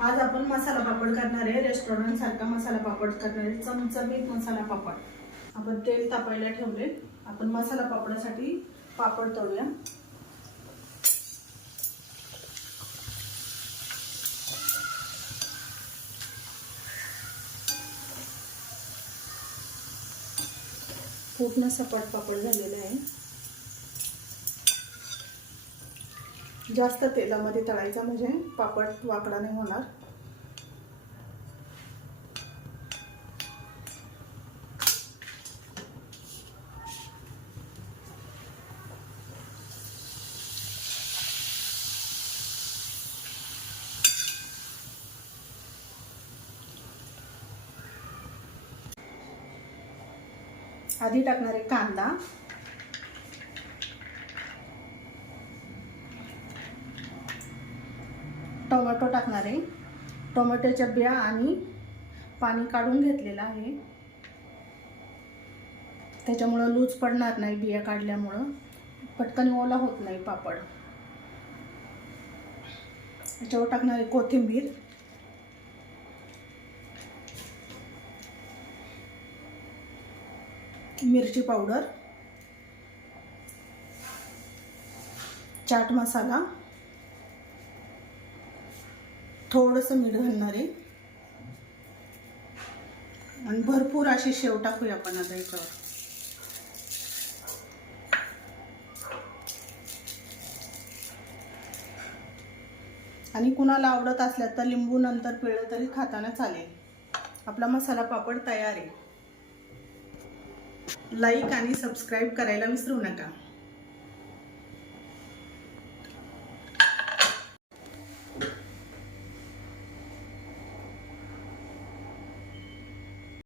आज आपण मसाला पापड करणार आहे, रेस्टॉरंट सारखा मसाला पापड करणार आहे, चमचमीत मसाला पापड। आपण तेल तापायला ठेवले, आपण मसाला पापडासाठी पापड तळूया। पूर्ण सपाट पापड झालेला आहे। जास्त तेलामध्ये तळायचा म्हणजे पापड वाकडा नाही होणार। आधी टाकणार आहे कांदा, टोमॅटो टाकणार आहे। टोमॅटोच्या बिया आणि पाणी काढून घेतलेलं आहे, त्याच्यामुळे लूज पडणार नाही। बिया काढल्यामुळे पटकन ओला होत नाही पापड। त्याच्यावर टाकणार आहे कोथिंबीर, मिरची पावडर, चाट मसाला, थोडंसं मीठ घालणार आहे आणि भरपूर अशी शेव टाकूया आपण आता याच्यावर। आणि कुणाला आवडत असल्या तर लिंबू नंतर पिळलं तरी खाताना चालेल। आपला मसाला पापड तयार आहे। लाईक आणि सबस्क्राईब करायला विसरू नका।